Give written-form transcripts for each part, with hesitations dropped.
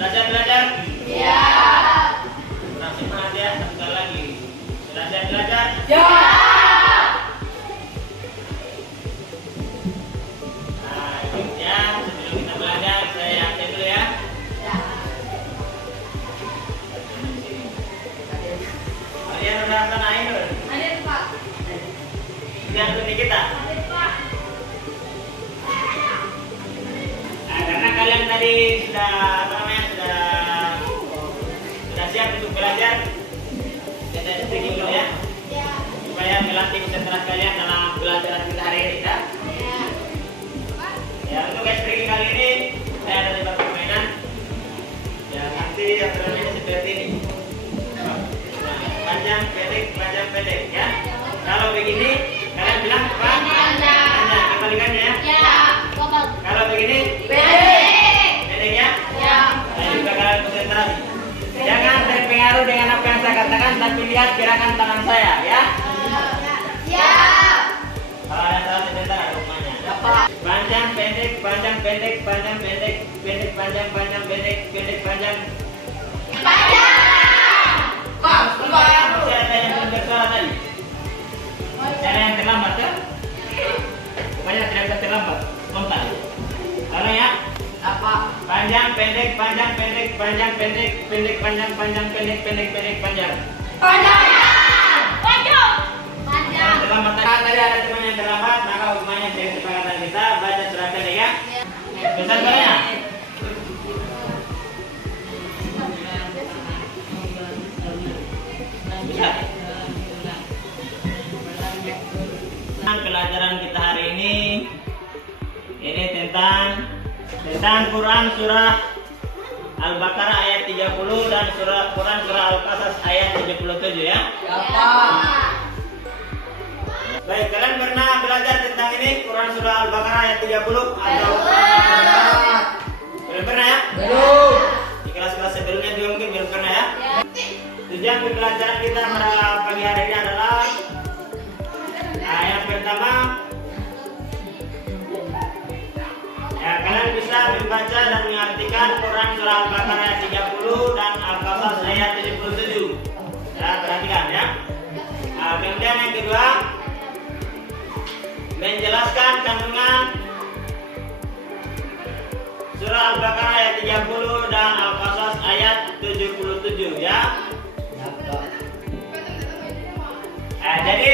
Belajar, belajar. Ya. Nah, semangat ya, sekali lagi. Belajar, belajar. Ya. Nah, ikut ya. Sebelum kita belajar, saya absen dulu ya. Kalian udah hafal Ainul? Ada Pak. Jangan tuh kita. Ada Pak. Nah, karena kalian tadi sudah apa namanya sudah siap untuk belajar, saya speaking dulu ya, supaya melatih konsentrasi kalian dalam pelajaran kita hari ini ya. Ya, untuk speaking kali ini saya ada 5 permainan. Ya, nanti yang namanya seperti ini. Nah, panjang pendek ya. Kalau begini kalian bilang apa? Panjang. Kebalikannya ya. Ya. Bapak. Kalau begini pendek ya. Ya. Saya juga kalian konsentrasi. Jangan terpengaruh dengan apa yang saya katakan, tapi lihat gerakan tangan saya ya. Ya. Kalau ada salah sebentar ada rumahnya. Panjang pendek, panjang pendek, panjang pendek, pendek panjang, panjang pendek, pendek panjang. Panjang. Pak, Masih ada yang belum bersuara tadi. Ada yang terlambat ya? Pokoknya tidak bisa terlambat, spontan. Kalau ya. Apa? Panjang pendek, panjang pendek, panjang pendek, pendek panjang, panjang pendek, pendek pendek panjang. Panjang. Panjang. Panjang. Terlambat tadi ada teman yang terlambat, maka hukumannya dari kesepakatan kita baca surat pendek ya. Bisa caranya? Bisa. Pelajaran kita hari ini tentang Quran surah Al-Baqarah ayat 30 dan Quran surah Al-Qasas ayat 77 ya. Baik, kalian pernah belajar tentang ini Quran surah Al-Baqarah ayat 30 atau belum pernah ya? Belum. Di kelas-kelas sebelumnya juga mungkin belum pernah ya. Tujuan pembelajaran kita pada pagi hari ini adalah yang pertama, ya, kalian bisa membaca dan mengartikan Quran surah Al-Baqarah ayat 30 dan Al-Qasas ayat 77. Ya, perhatikan ya. Kemudian yang kedua, menjelaskan kandungan surah Al-Baqarah ayat 30 dan Al-Qasas ayat 77 ya. Jadi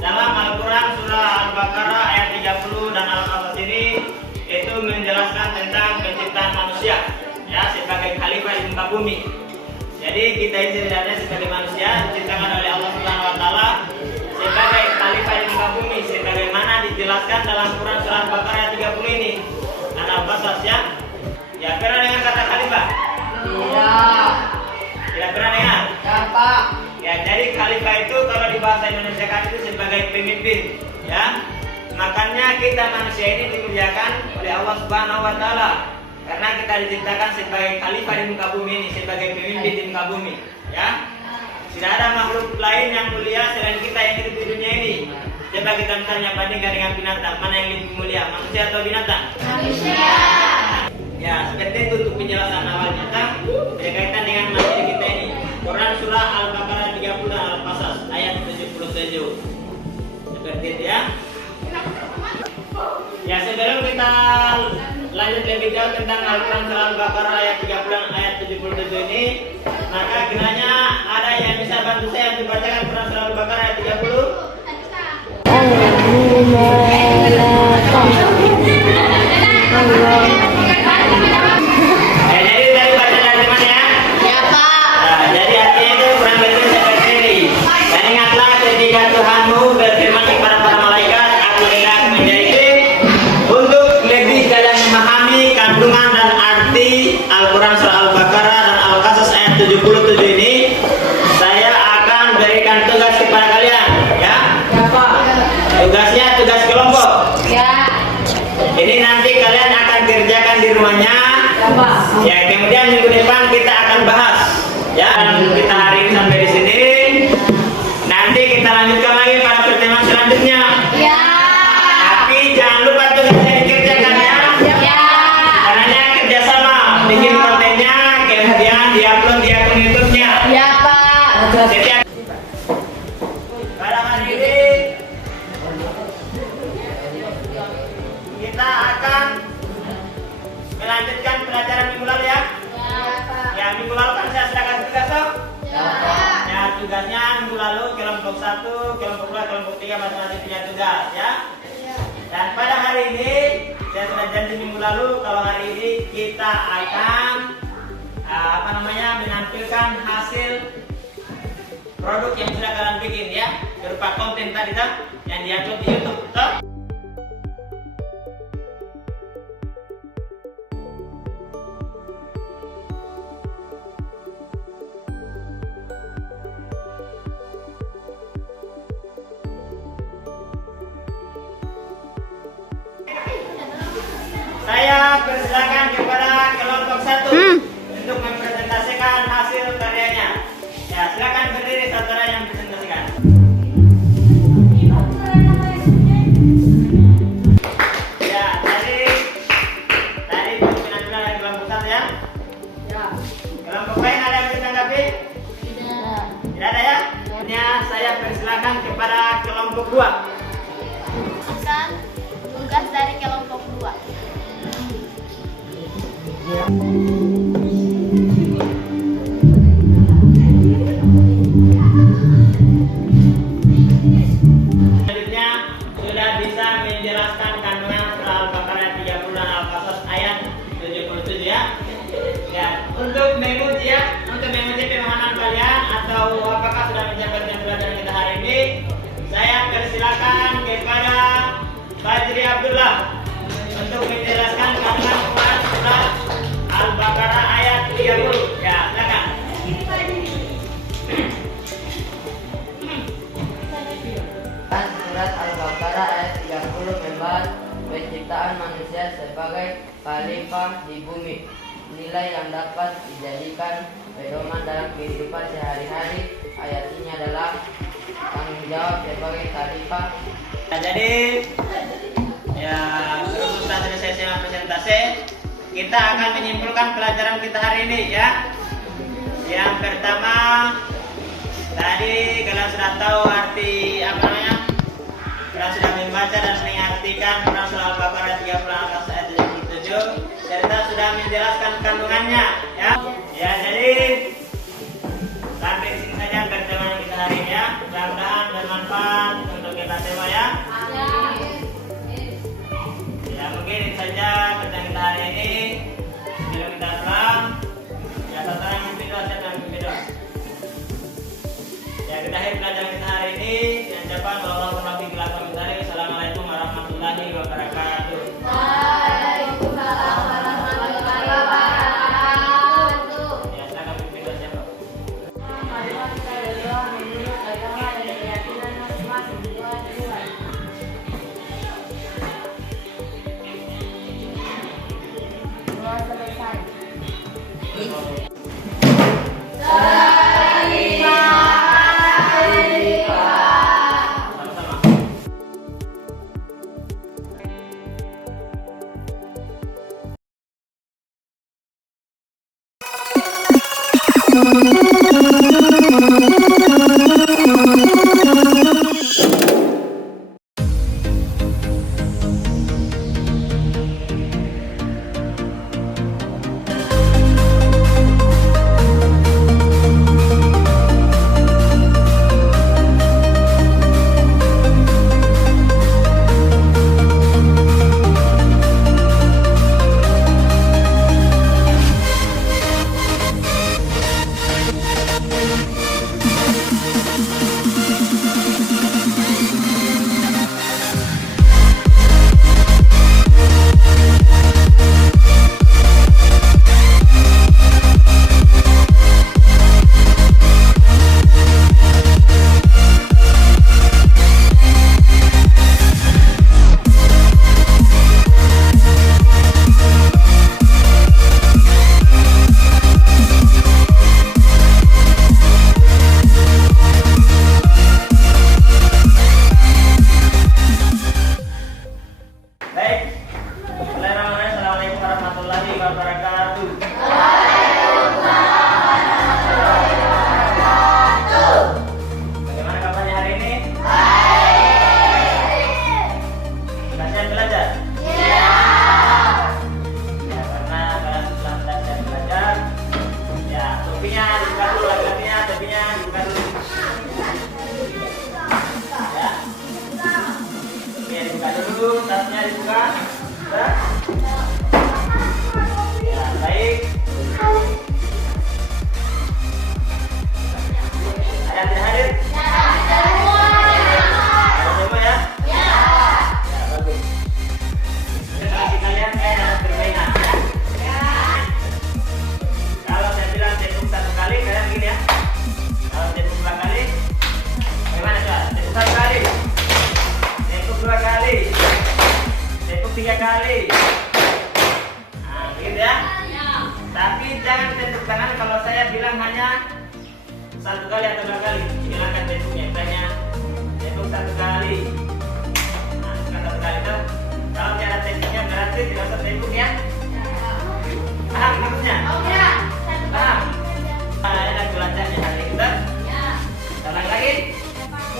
dalam Al-Quran surah Al-Baqarah ayat 30 dan Al-Qasas ini itu menjelaskan tentang penciptaan manusia ya sebagai khalifah di muka bumi. Jadi kita ini sebenarnya sebagai manusia diciptakan oleh Allah Subhanahu wa taala sebagai khalifah di muka bumi sebagaimana dijelaskan dalam Quran surah Al-Baqarah ayat 30 ini dan Al-Qasas ya. Ya, pernah dengar kata khalifah? Iya. Tidak pernah dengar? Ya, Pak. Ya, jadi khalifah itu kalau di bahasa Indonesia kan itu sebagai pemimpin, ya. Makanya kita manusia ini dimuliakan oleh Allah Subhanahu wa taala karena kita diciptakan sebagai khalifah di muka bumi ini, sebagai pemimpin di muka bumi, ya. Tidak ada makhluk lain yang mulia selain kita yang hidup di dunia ini. Coba kita misalnya bandingkan dengan binatang, mana yang lebih mulia, manusia atau binatang? Manusia. Ya, seperti itu untuk penjelasan awalnya. Berkaitan dengan materi kita ini. Quran surah Al-Baqarah 30 dan Al-Qasas ayat 77. Seperti itu ya. Ya, sebelum kita lanjut lebih jauh tentang Al-Quran surah Al-Baqarah ayat 30 dan ayat 77 ini, maka kiranya ada yang bisa bantu saya untuk bacakan Quran surah Al-Baqarah ayat 30. Tuhanmu berfirman kepada para malaikat, aku hendak menjadi untuk lebih kalian memahami kandungan dan arti Al-Quran surah Al-Baqarah dan Al-Qasas ayat 77 ini, saya akan berikan tugas kepada kalian ya. Tugasnya tugas kelompok Ya. ini nanti kalian akan kerjakan di rumahnya ya, kemudian minggu depan kita akan bahas ya. Dan kita hari ini sampai di sini. Nanti kita lanjutkan lagi pada pertemuan selanjutnya. Ya. Tapi jangan lupa tugasnya dikerjakan ya. Ya. Caranya kerjasama. bikin kontennya, kemudian diupload di akun YouTube-nya. Ya, Pak. Setiap pada hari ini kita akan melanjutkan pelajaran minggu lalu ya. Ya, minggu lalu kan saya sudah kasih tugas toh. Ya, tugasnya minggu lalu kelompok 1, kelompok 2, kelompok 3 masing-masing punya tugas ya. Dan pada hari ini saya sudah janji minggu lalu kalau hari ini kita akan menampilkan hasil produk yang sudah kalian bikin ya, berupa konten tadi kan yang diupload di YouTube toh. Saya persilakan kepada kelompok 1 untuk mempresentasikan hasil karyanya. Ya, silakan berdiri saudara yang presentasikan. Ya, tadi penampilan dari kelompok 1 ya. Ya. Kelompok lain ada yang ditanggapi? Tidak. Tidak ada ya? Ini saya persilakan kepada kelompok 2. Akan tugas dari kelompok 2. Selanjutnya sudah bisa menjelaskan kandungan surah Al-Baqarah 30 dan Al-Qasas ayat 77 ya. Ya, untuk menguji pemahaman kalian atau apakah sudah mencapai pelajaran kita hari ini, saya persilakan kepada Fajri Abdullah untuk menjelaskan kandungan surah Al-Baqarah ayat 30. Ya, silakan. Surat Al-Baqarah ayat 30 membahas penciptaan manusia sebagai khalifah di bumi. Nilai yang dapat dijadikan pedoman dalam kehidupan sehari-hari ayat ini adalah tanggung jawab sebagai khalifah. Nah, jadi ya sebelum kita selesai dengan presentasi, kita akan menyimpulkan pelajaran kita hari ini ya. Yang pertama, tadi kalian sudah tahu arti apa namanya? Kalian sudah membaca dan mengartikan surah Al-Baqarah 30 ayat 77 serta sudah menjelaskan kandungannya ya. Ya, jadi sampai sini saja pertemuan kita hari ini ya. Mudah-mudahan bermanfaat untuk kita semua ya. Ya, mungkin itu saja pertemuan kita hari ini. Sebelum kita pulang, ya saudara yang mimpi doa, saya mimpi doa. Ya, kita akhiri pelajaran kita hari ini. Dan ucapan Assalamualaikum warahmatullahi wabarakatuh. Waalaikumsalam warahmatullahi wabarakatuh. Ya, silakan mimpi doa siapa? Sama-sama. Baik. Bismillahirrahmanirrahim. Assalamualaikum warahmatullahi wabarakatuh. jangan tepuk tangan kalau saya bilang hanya satu kali atau dua kali. Silakan tepuknya, tanya tepuk satu kali. Nah, bukan satu kali tuh. Kalau tiada tepuknya berarti tidak usah tepuk ya. Paham maksudnya? Paham? Ada belajarnya hari kita. Ulang lagi.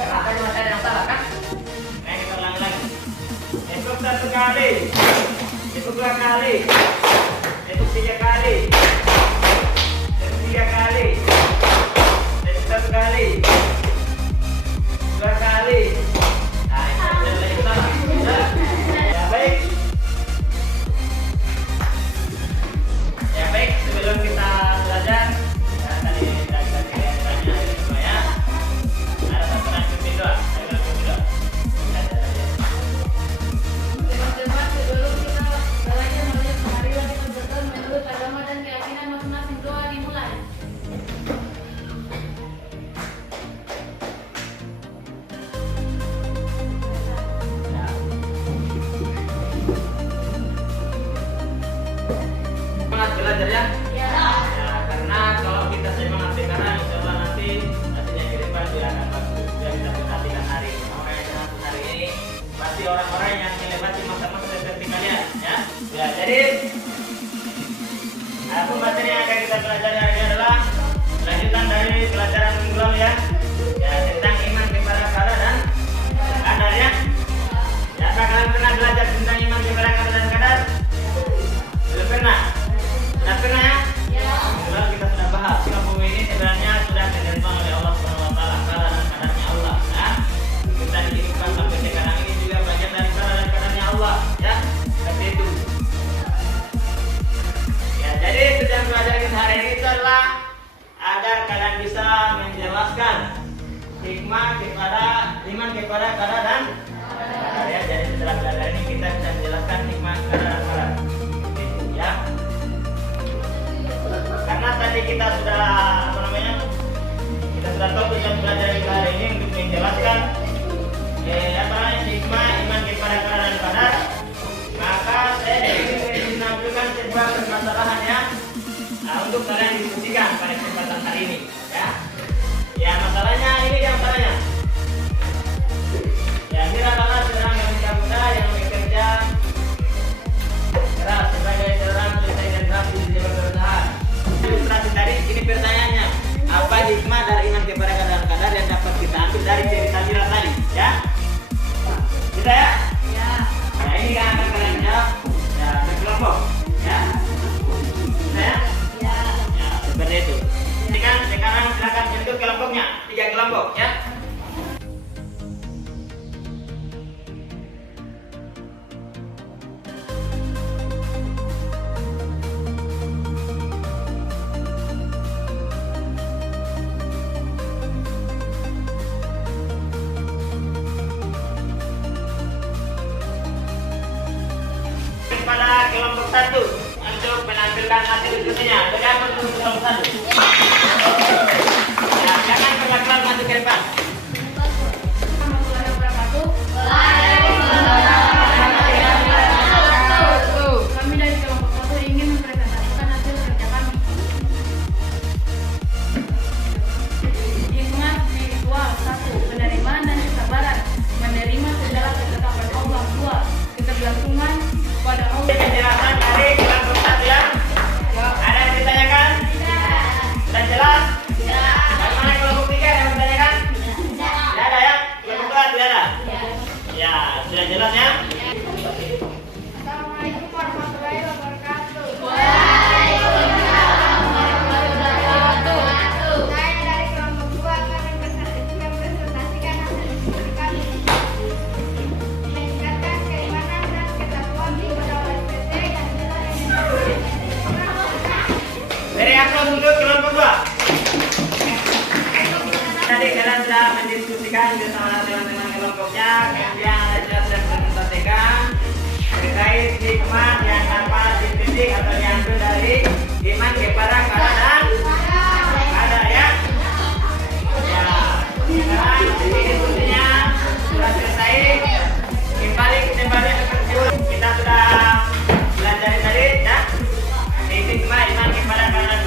Karena tadi masih ada yang salah kan? Nah, kita ulang lagi. Tepuk satu kali. Tepuk dua kali. Tepuk tiga kali. Tepuk tiga kali. Tepuk satu kali. Dua kali. Nah, ini lagi salah. Ya baik. Ya baik, sebelum kita belajar, ya, tadi kita lihat tanya semua ya. Ada satu rangkaian video, Teman-teman, sebelum kita belajar melihat marilah kita berdoa menurut agama dan keyakinan masing-masing. Doa dimulai. semangat belajar ya. Ya, karena kalau kita semangat sekarang, insya Allah nanti hasilnya ke depan dia akan bagus. Sudah kita perhatikan hari ini. Orang yang senang hari ini pasti orang-orang yang melewati masa-masa seperti kalian, ya. Ya, jadi apa materi yang akan kita pelajari hari ini adalah lanjutan dari pelajaran minggu lalu ya. Ya, tentang iman kepada Allah dan kadar ya. Ya, apa kalian pernah belajar tentang iman kepada Allah dan kadar? Belum pernah? Sudah pernah ya? Sebab kita sudah bahas kalau ini sebenarnya sudah ditentukan oleh Allah Subhanahu wa taala, kadar dan kadarnya Allah, ya. Kita dihidupkan sampai sekarang ini juga bagian dari kadar dan kadarnya Allah, ya. Seperti itu. Ya, jadi tujuan belajar kita hari ini itu adalah agar kalian bisa menjelaskan hikmah kepada iman kepada kadar dan kadar, ya. Jadi setelah belajar ini kita bisa menjelaskan hikmah kadar dan kadar. Seperti itu, ya. Karena tadi kita sudah kita sudah tahu tujuan belajar kita hari ini untuk menjelaskan hikmah iman kepada kadar dan kadar, maka saya ingin menampilkan sebuah permasalahan ya, untuk kalian diskusikan pada kesempatan hari ini ya. Ya, masalahnya ini dia masalahnya. Ya, ini adalah seorang yang muda yang bekerja keras sebagai seorang desainer grafis di pemerintahan. Ilustrasi tadi ini pertanyaannya, apa hikmah dari iman kepada kadar dan kadar yang dapat kita ambil dari cerita viral tadi, ya? Bisa ya? Nah, ini kan akan kalian jawab ya, berkelompok, ya? Bisa ya? Ya, seperti itu. Ini kan sekarang silakan bentuk kelompoknya, 3 kelompok, ya? Pada kelompok 1 untuk menampilkan hasil diskusinya. Bagaimana untuk kelompok 1? Ya, jangan pelan-pelan masuk ke depan. Kami dari kelompok 1 ingin mempresentasikan hasil kerja kami. Hikmah spiritual 1. Penerimaan dan kesabaran. Menerima segala ketetapan Allah. 2. Ketergantungan pada Allah. Penjelasan dari kelompok 1 ya. Ada yang ditanyakan? Sudah jelas? Bagaimana kelompok 3 ada yang ditanyakan? Tidak ada ya? Kelompok 2 tidak ada? Ya, sudah jelas ya? Assalamualaikum warahmatullahi wabarakatuh. Saya dari kelompok 2 akan mempresentasikan hasil diskusi kami. Meningkatkan keimanan dan ketakwaan kepada Allah SWT yang Dari aku untuk kelompok 2. Tadi kalian sudah mendiskusikan bersama teman-teman kelompoknya, kemudian ada sudah presentasikan terkait hikmah yang dapat dipetik atau diambil dari iman kepada kadar dan kadar ya. Ya, sekarang ini diskusinya sudah selesai. Kembali kita sudah belajar tadi ya. Hikmah iman kepada kadar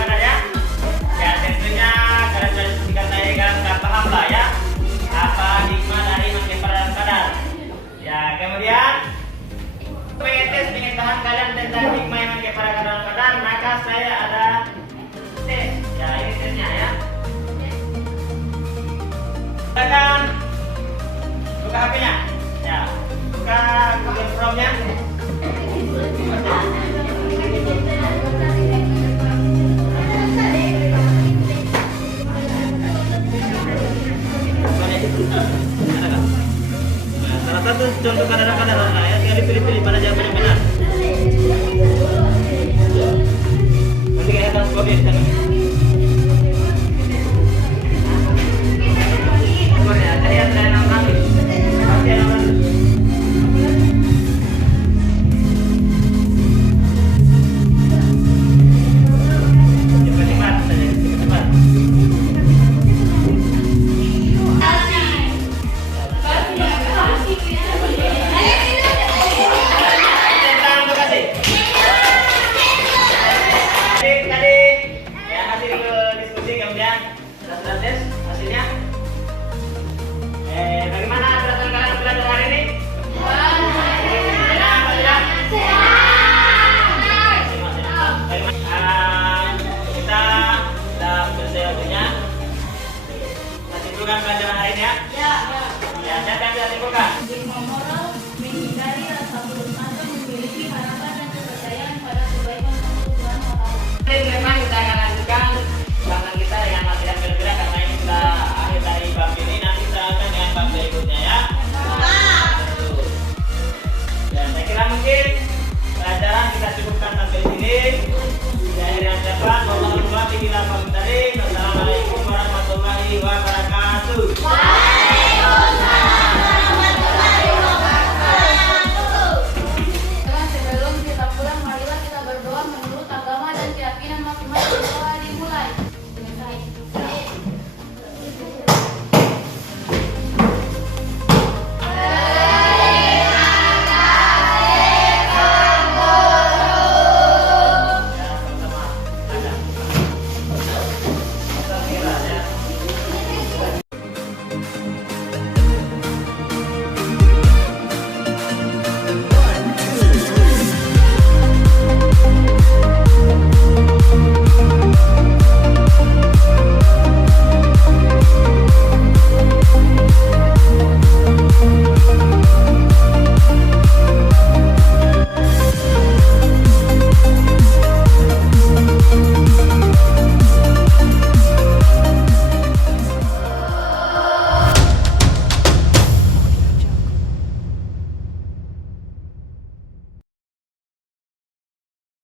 saya ada tes. Ya, ini tesnya ya. Silakan buka HP-nya. Ya, buka Google Chrome-nya.